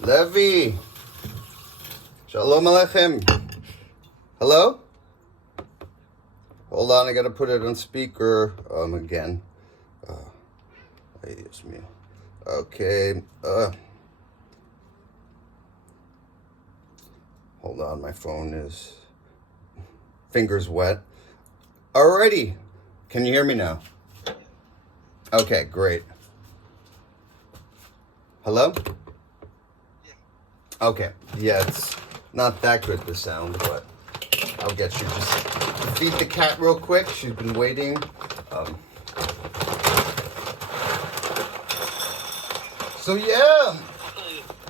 Levi. Shalom Aleichem. Hello? Hold on, I gotta put it on speaker again. Yes, me. Okay. Hold on, my phone is fingers wet. Alrighty. Can you hear me now? Okay, great. Hello? Okay. Yeah, it's not that good, the sound, but I'll get you. Just feed the cat real quick. She's been waiting. So yeah,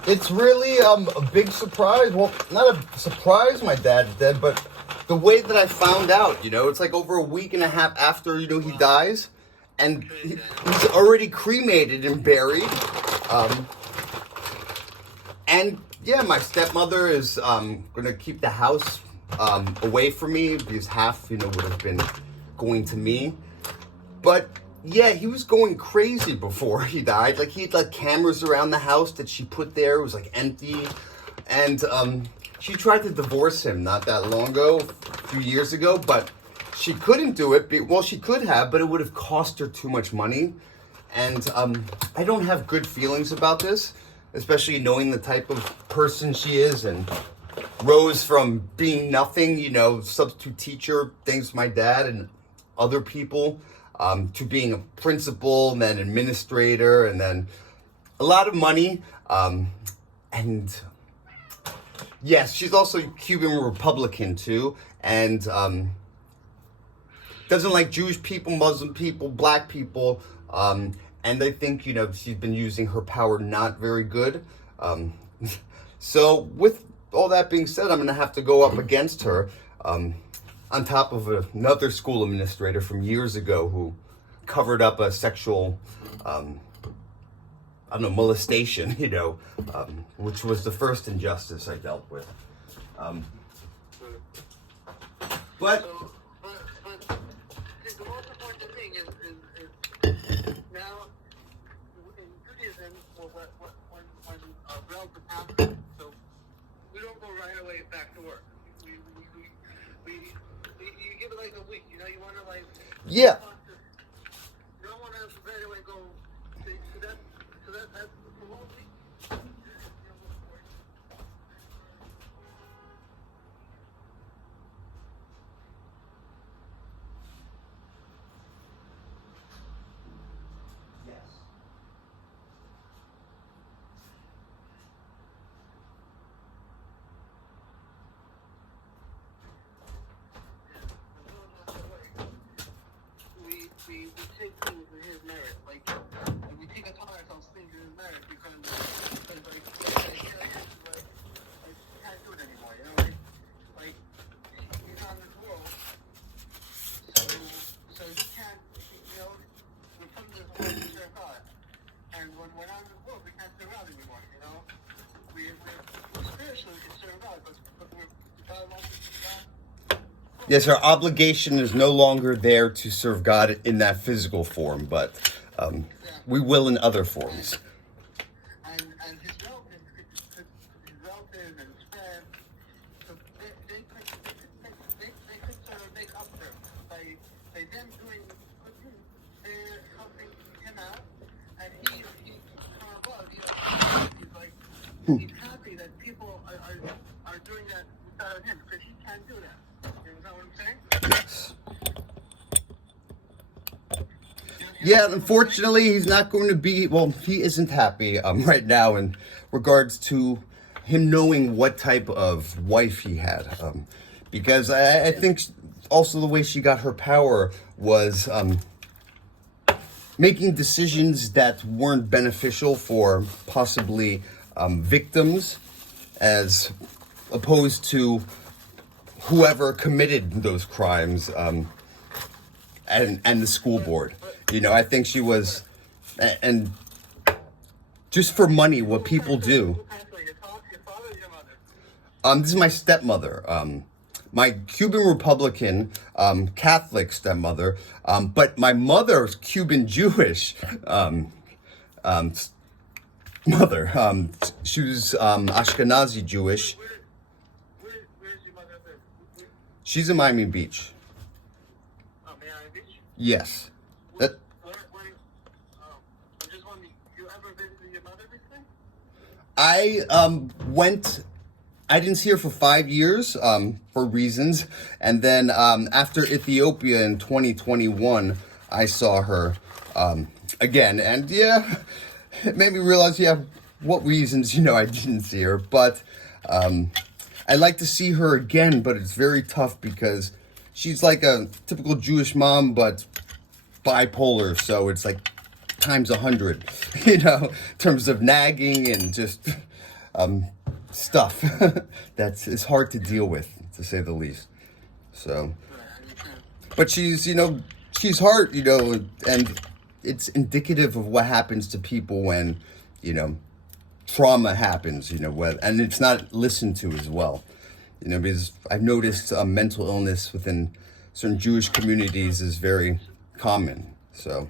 it's really a big surprise. Well, not a surprise my dad's dead, but the way that I found out, it's like over a week and a half after, he dies. And he's already cremated and buried. And yeah, my stepmother is going to keep the house away from me because half, would have been going to me. But yeah, he was going crazy before he died. Like he had cameras around the house that she put there. It was empty. And she tried to divorce him not that long ago, a few years ago, but she couldn't do it. Well, she could have, but it would have cost her too much money. And I don't have good feelings about this, especially knowing the type of person she is and rose from being nothing, substitute teacher, thanks to my dad and other people, to being a principal and then administrator and then a lot of money. And yes, she's also Cuban Republican too. And doesn't like Jewish people, Muslim people, black people. And I think, she's been using her power not very good. So with all that being said, I'm going to have to go up against her on top of another school administrator from years ago who covered up a sexual, molestation, which was the first injustice I dealt with. But the most important thing is now in Judaism, when a relative passes, so we don't go right away back to work. You give it a week. You want to yeah. You don't want to right away go. So that's the whole week. We take things in his merit, we take upon ourselves things in his merit because he can't do it anymore, he's on this world, so he can't, we're putting this world to serve God, and when we're on this world, we can't serve God anymore, we're spiritually, we can serve God, but God wants us to God. Yes, our obligation is no longer there to serve God in that physical form, but we will in other forms. And his relatives and his friends, so they could sort of make up for him by them doing good things. They're helping him out, and he's he's happy that people are doing that without him because he can't do that. You know what I'm saying? Yes. Yeah, unfortunately, he's not going to be, he isn't happy right now in regards to him knowing what type of wife he had. Because I think also the way she got her power was making decisions that weren't beneficial for possibly victims as opposed to whoever committed those crimes and the school board. I think she was, and just for money, what people do. This is my stepmother, my Cuban Republican Catholic stepmother, but my mother's Cuban Jewish mother. She was Ashkenazi Jewish. Where's your mother live? She's in Miami Beach. Oh, Miami Beach? Yes. That I'm just wondering, you ever visited your mother recently? I went. I didn't see her for 5 years for reasons, and then after Ethiopia in 2021, I saw her again, and yeah, it made me realize, yeah, what reasons, I didn't see her, but I'd like to see her again, but it's very tough because she's like a typical Jewish mom, but bipolar, so it's like times 100, in terms of nagging and just stuff it's hard to deal with, to say the least. So, but she's hard, and it's indicative of what happens to people when, trauma happens, and it's not listened to as well, because I've noticed mental illness within certain Jewish communities is very common. So,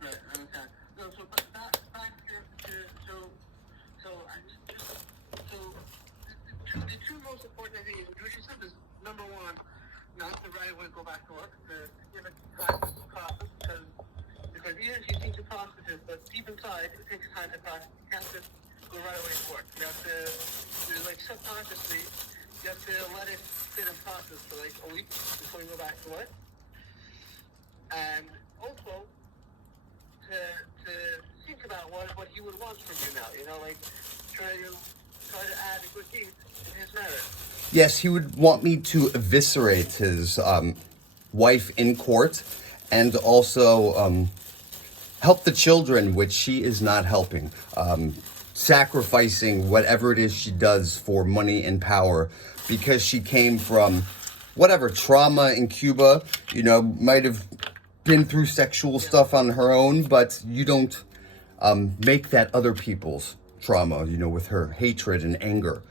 Right, okay. No, so back to so I the two most important things in Judaism is number one, not to right away go back to work, to give it time to process, because even if you think the process is, but deep inside it takes time to process. You can't just go right away to work. You have to, like subconsciously, you have to let it sit and process for like a week before you go back to work. And also to think about what he would want from you now, like try to add a good deed in his merit. yes, he would want me to eviscerate his wife in court, and also help the children, which she is not helping. Sacrificing whatever it is she does for money and power, because she came from whatever trauma in Cuba, might have been through sexual stuff on her own, but you don't make that other people's trauma, with her hatred and anger.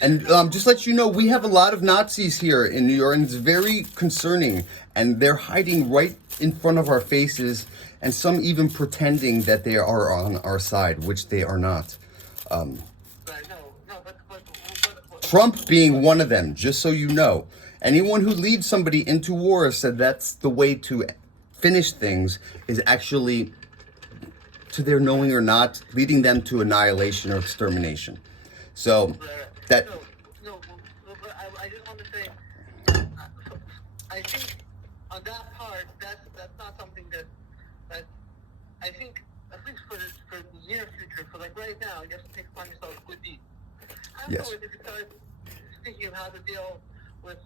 And just let you know, we have a lot of Nazis here in New York, and it's very concerning, and they're hiding right in front of our faces, and some even pretending that they are on our side, which they are not. Right, but Trump being one of them, just so you know. Anyone who leads somebody into war said that's the way to finish things, is actually, to their knowing or not, leading them to annihilation or extermination. So that... No, but I just want to say, I think on that part, that's not something that I think, at least for the near future, for like right now, you have to take upon yourself good deeds. I don't Yes. know if you start thinking of how to deal with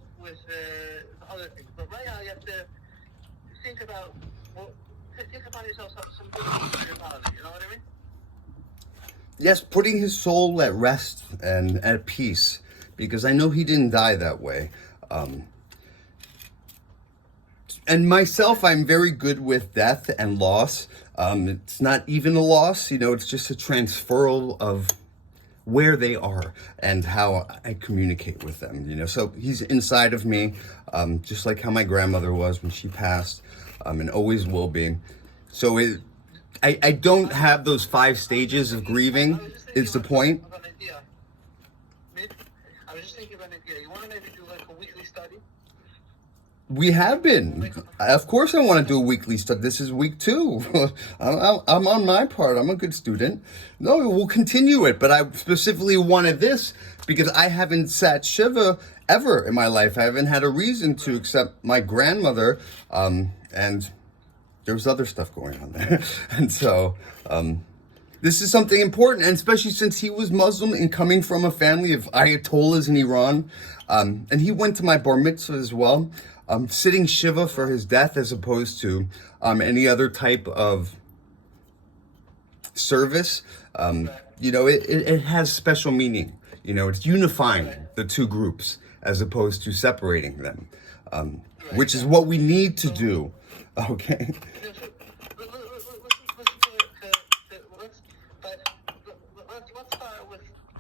other things, but right now you have to think about, think upon yourself some good deeds for your father, you know what I mean? Yes, putting his soul at rest and at peace, because I know he didn't die that way. And myself, I'm very good with death and loss. It's not even a loss, it's just a transferal of where they are and how I communicate with them, So he's inside of me, just like how my grandmother was when she passed, and always will be. So I don't have those 5 stages of grieving, is the point. I was just thinking of an idea. You want to maybe do like a weekly study? We have been. Of course I want to do a weekly study. This is week 2. I'm on my part. I'm a good student. No, we'll continue it. But I specifically wanted this because I haven't sat Shiva ever in my life. I haven't had a reason to, except my grandmother. And there was other stuff going on there. And so this is something important. And especially since he was Muslim and coming from a family of Ayatollahs in Iran. And he went to my bar mitzvah as well. Sitting Shiva for his death as opposed to any other type of service, it has special meaning. It's unifying the two groups as opposed to separating them, which is what we need to do. Okay.